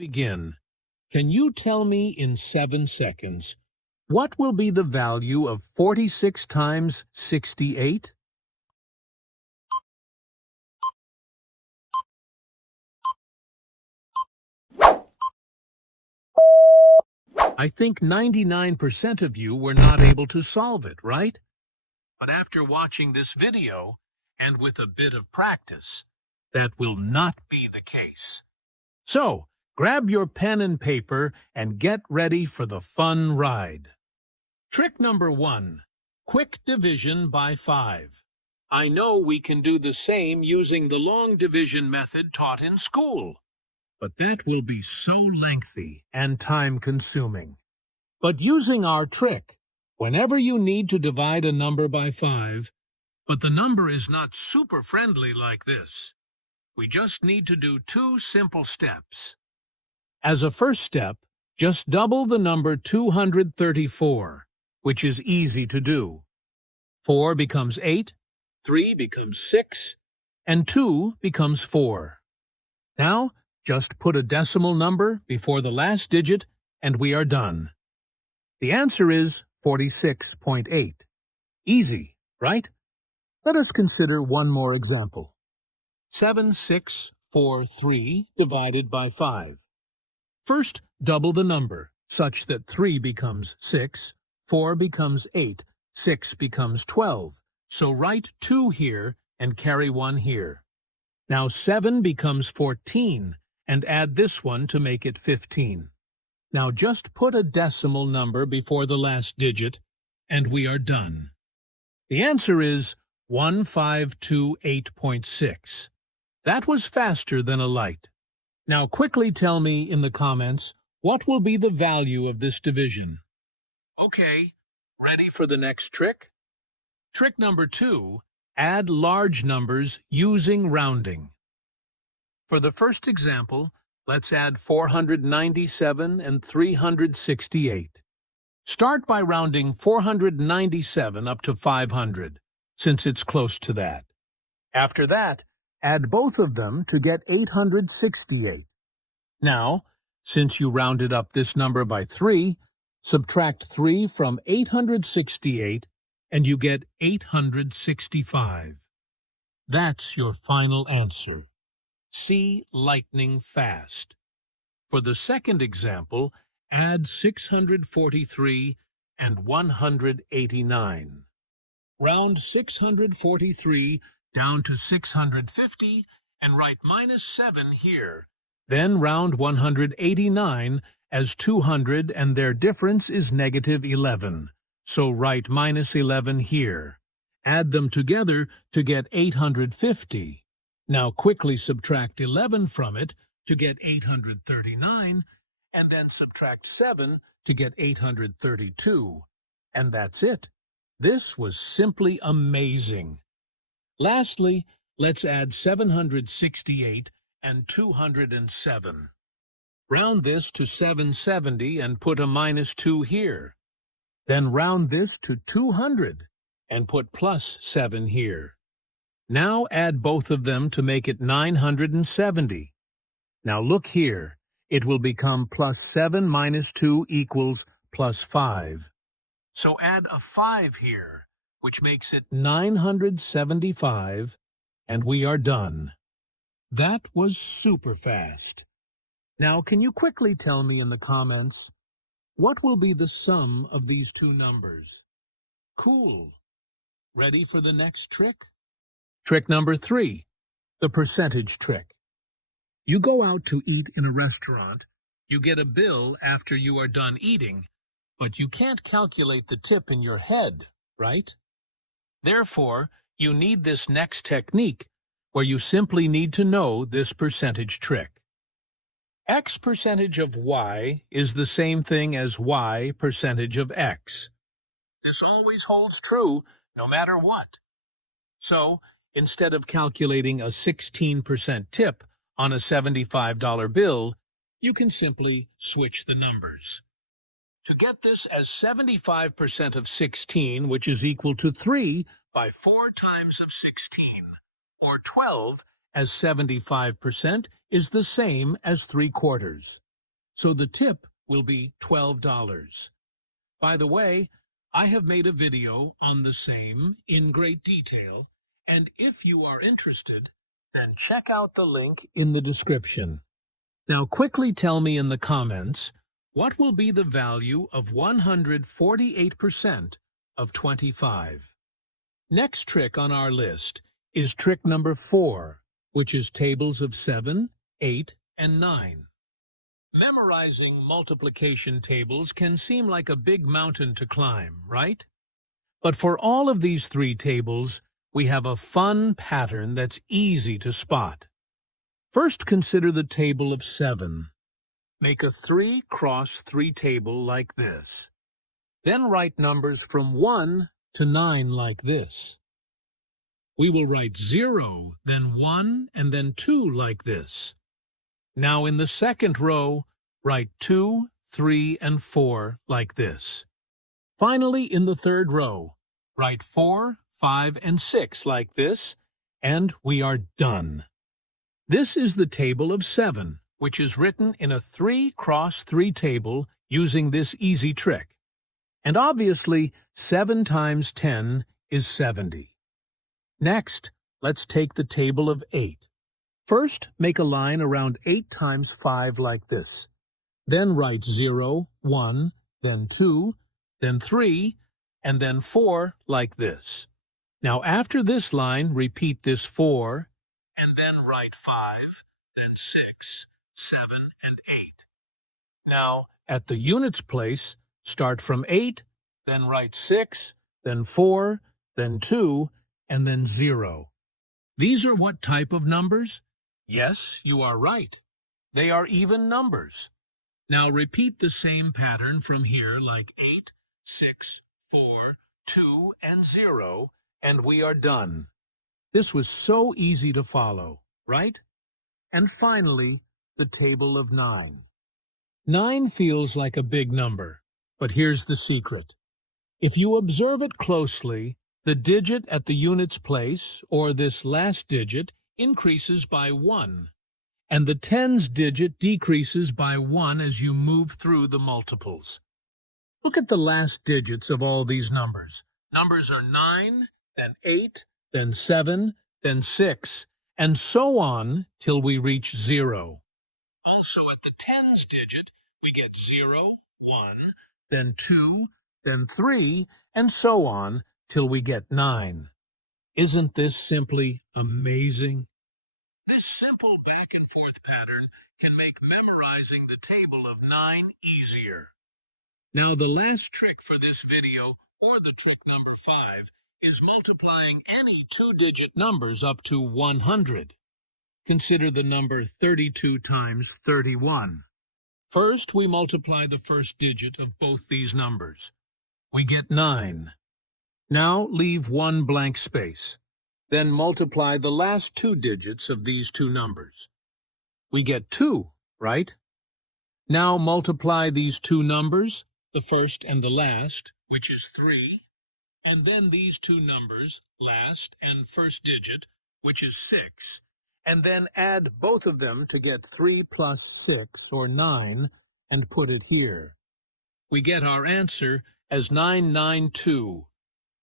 Begin. Can you tell me in 7 seconds, what will be the value of 46 times 68? I think 99% of you were not able to solve it, right? But after watching this video, and with a bit of practice, that will not be the case. So, grab your pen and paper and get ready for the fun ride. Trick number 1. Quick division by 5. I know we can do the same using the long division method taught in school, but that will be so lengthy and time-consuming. But using our trick, whenever you need to divide a number by 5, but the number is not super friendly like this, we just need to do 2 simple steps. As a first step, just double the number 234, which is easy to do. 4 becomes 8, 3 becomes 6, and 2 becomes 4. Now, just put a decimal number before the last digit, and we are done. The answer is 46.8. Easy, right? Let us consider one more example. 7643 divided by 5. First, double the number, such that 3 becomes 6, 4 becomes 8, 6 becomes 12. So write 2 here and carry 1 here. Now 7 becomes 14, and add this one to make it 15. Now just put a decimal number before the last digit, and we are done. The answer is 1528.6. That was faster than a light. Now quickly tell me in the comments, what will be the value of this division? Okay, ready for the next trick? Trick number 2, add large numbers using rounding. For the first example, let's add 497 and 368. Start by rounding 497 up to 500, since it's close to that. After that, add both of them to get 868. Now, since you rounded up this number by 3, subtract 3 from 868 and you get 865. That's your final answer. See lightning fast. For the second example, add 643 and 189. Round 643 down to 650 and write -7 here. Then round 189 as 200 and their difference is -11. So write -11 here. Add them together to get 850. Now quickly subtract 11 from it to get 839, and then subtract 7 to get 832. And that's it. This was simply amazing. Lastly, let's add 768 and 207. Round this to 770 and put a -2 here. Then round this to 200 and put +7 here. Now add both of them to make it 970. Now look here. It will become +7 minus 2 equals +5. So add a 5 here, which makes it 975, and we are done. That was super fast. Now, can you quickly tell me in the comments, what will be the sum of these two numbers? Cool. Ready for the next trick? Trick number 3, the percentage trick. You go out to eat in a restaurant, you get a bill after you are done eating, but you can't calculate the tip in your head, right? Therefore, you need this next technique, where you simply need to know this percentage trick. X percentage of Y is the same thing as Y percentage of X. This always holds true, no matter what. So, instead of calculating a 16% tip on a $75 bill, you can simply switch the numbers. To get this as 75% of 16, which is equal to 3 by 4 times of 16, or 12 as 75% is the same as 3/4. so the tip will be $12. By the way, I have made a video on the same in great detail, and if you are interested, then check out the link in the description. Now quickly tell me in the comments, what will be the value of 148% of 25? Next trick on our list is trick number 4, which is tables of 7, 8, and 9. Memorizing multiplication tables can seem like a big mountain to climb, right? But for all of these 3 tables, we have a fun pattern that's easy to spot. First, consider the table of 7. Make a 3 cross 3 table like this. Then write numbers from 1 to 9 like this. We will write 0, then 1, and then 2 like this. Now in the second row, write 2, 3, and 4 like this. Finally, in the third row, write 4, 5, and 6 like this, and we are done. This is the table of 7, which is written in a 3 cross 3 table using this easy trick. And obviously, 7 times 10 is 70. Next, let's take the table of 8. First, make a line around 8 times 5 like this. Then write 0, 1, then 2, then 3, and then 4 like this. Now after this line, repeat this 4, and then write 5, then 6, 7, and 8. Now, at the units place, start from 8, then write 6, then 4, then 2, and then 0. These are what type of numbers? Yes, you are right. They are even numbers. Now repeat the same pattern from here like 8, 6, 4, 2, and 0, and we are done. This was so easy to follow, right? And finally, the table of 9. 9 feels like a big number, but here's the secret. If you observe it closely, the digit at the units place, or this last digit, increases by 1, and the tens digit decreases by 1 as you move through the multiples. Look at the last digits of all these numbers. Numbers are 9, then 8, then 7, then 6, and so on till we reach 0. Also at the tens digit, we get 0, 1, then 2, then 3, and so on till we get 9. Isn't this simply amazing? This simple back-and-forth pattern can make memorizing the table of 9 easier. Now the last trick for this video, or the trick number 5, is multiplying any 2-digit numbers up to 100. Consider the number 32 times 31. First, we multiply the first digit of both these numbers. We get 9. Now leave 1 blank space. Then multiply the last 2 digits of these 2 numbers. We get 2, right? Now multiply these 2 numbers, the first and the last, which is 3, and then these 2 numbers, last and first digit, which is 6, and then add both of them to get 3 plus 6, or 9, and put it here. We get our answer as 992.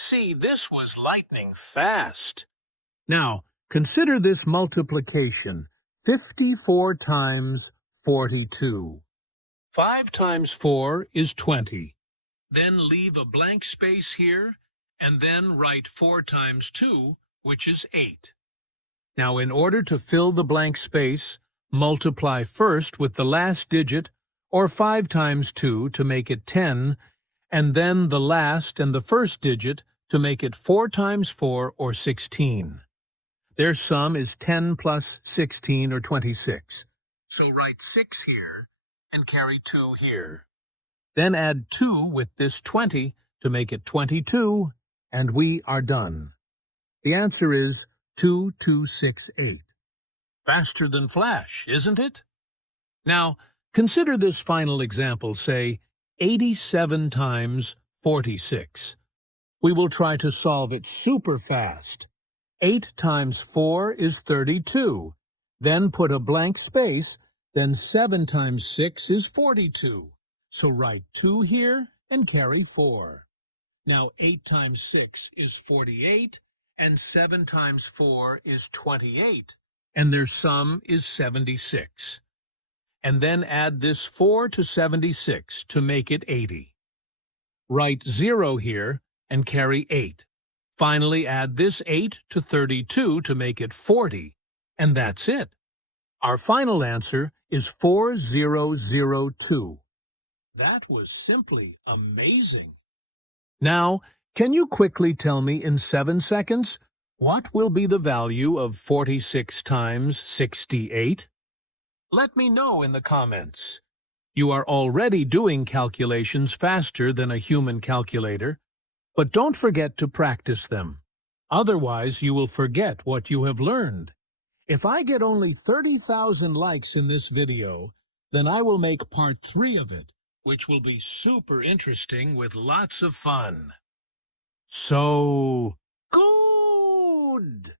See, this was lightning fast. Now, consider this multiplication, 54 times 42. 5 times 4 is 20. Then leave a blank space here, and then write 4 times 2, which is 8. Now, in order to fill the blank space, multiply first with the last digit, or 5 times 2 to make it 10, and then the last and the first digit to make it 4 times 4, or 16. Their sum is 10 plus 16, or 26. So write 6 here, and carry 2 here. Then add 2 with this 20 to make it 22, and we are done. The answer is 2268. Faster than Flash, isn't it? Now, consider this final example, say 87 times 46. We will try to solve it super fast. 8 times 4 is 32. Then put a blank space, Then 7 times 6 is 42. So write 2 here and carry 4. Now 8 times 6 is 48, and 7 times 4 is 28. And their sum is 76. And then add this 4 to 76 to make it 80. Write 0 here and carry 8. Finally, add this 8 to 32 to make it 40. And that's it. Our final answer is 4002. That was simply amazing. Now, can you quickly tell me in 7 seconds, what will be the value of 46 times 68? Let me know in the comments. You are already doing calculations faster than a human calculator, but don't forget to practice them. Otherwise, you will forget what you have learned. If I get only 30,000 likes in this video, then I will make part 3 of it, which will be super interesting with lots of fun. So, good!